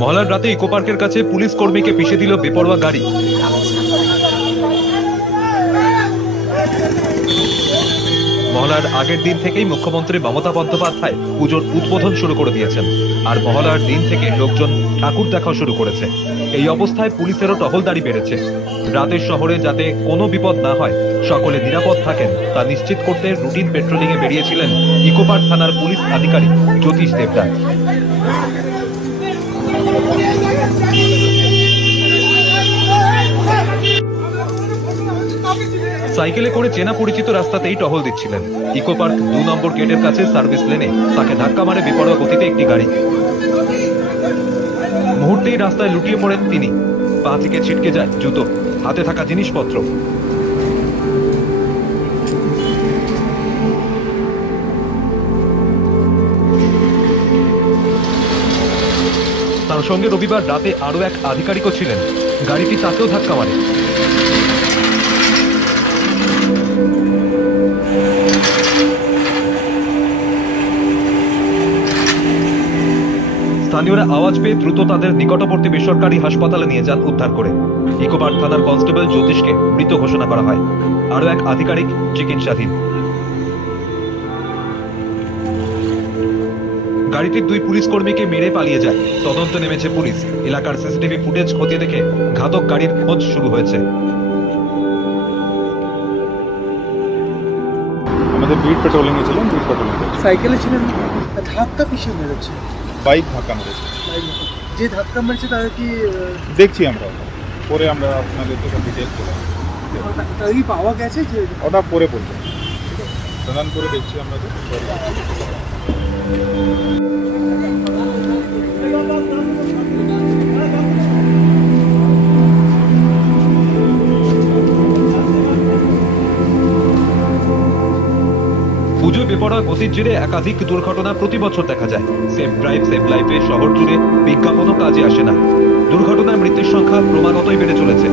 মহলার রাতে ইকো পার্কের কাছে পুলিশ কর্মীকে পিষে দিল বেপরোয়া গাড়ি। মহলার আগের দিন থেকেই মুখ্যমন্ত্রী মমতা বন্দ্যোপাধ্যায় পুজোর উদ্বোধন শুরু করে দিয়েছেন, আর মহলার দিন থেকে লোকজন ঠাকুর দেখা শুরু করেছে। এই অবস্থায় পুলিশেরও টহলদারি বেড়েছে। রাতের শহরে যাতে কোনো বিপদ না হয়, সকলে নিরাপদ থাকেন তা নিশ্চিত করতে রুটিন পেট্রোলিং এ বেরিয়েছিলেন ইকো পার্ক থানার পুলিশ আধিকারিক জ্যোতিষ দেবদার। সাইকেলে করে চেনা পরিচিত রাস্তাতেই টহল দিচ্ছিলেন। ইকো পার্ক 2 নম্বর গেটের কাছে সার্ভিস লেনে তাকে ধাক্কা মারে বেপরোয়া গতিতে একটি গাড়ি। মুহূর্তেই রাস্তায় লুটিয়ে পড়েন তিনি। পা থেকে ছিটকে যায় জুতো, হাতে থাকা জিনিসপত্র। তার সঙ্গে রবিবার রাতে আরো এক আধিকারিকও ছিলেন। গাড়িটি তাকেও ধাক্কা মারে। স্থানীয়রা আওয়াজ পেয়ে দ্রুত তাদের নিকটবর্তী বেসরকারি হাসপাতালে নিয়ে যান উদ্ধার করে। ইকো পার্ক থানার কনস্টেবল জ্যোতিষকে মৃত ঘোষণা করা হয়। আরো এক আধিকারিক চিকিৎসাধীন। গাড়িটির 2 পুলিশ কর্মীকে মেরে পালিয়ে যায়। তদন্ত নেমেছে পুলিশ। এলাকার সিসিটিভি ফুটেজ খতিয়ে দেখে ঘাতক গাড়ির খোঁজ শুরু হয়েছে। আমাদের বিট পেট্রোলিং এ ছিলেন, বিট পেট্রোলিং সাইকেলে ছিলেন, ধাক্কা কিসে মেরেছে? বাইক ধাক্কা মেরেছে। যে ধাক্কা মেরেছে তাদের কি দেখছি আমরা, পরে আমরা আপনাদেরকে সব ডিটেলস দেবো। তাদের কি পাওয়া গেছে? যে ওটা পরে বলবো, প্রদান করে দেখছি আমরা। পুজো বেপরোয়া গতির জেরে একাধিক দুর্ঘটনা প্রতি বছর দেখা যায়। সেফ ড্রাইভ সেফ লাইফে শহর জুড়ে বিজ্ঞাপনও কাজে আসে না। দুর্ঘটনায় মৃত্যুর সংখ্যা ক্রমাগতই বেড়ে চলেছে।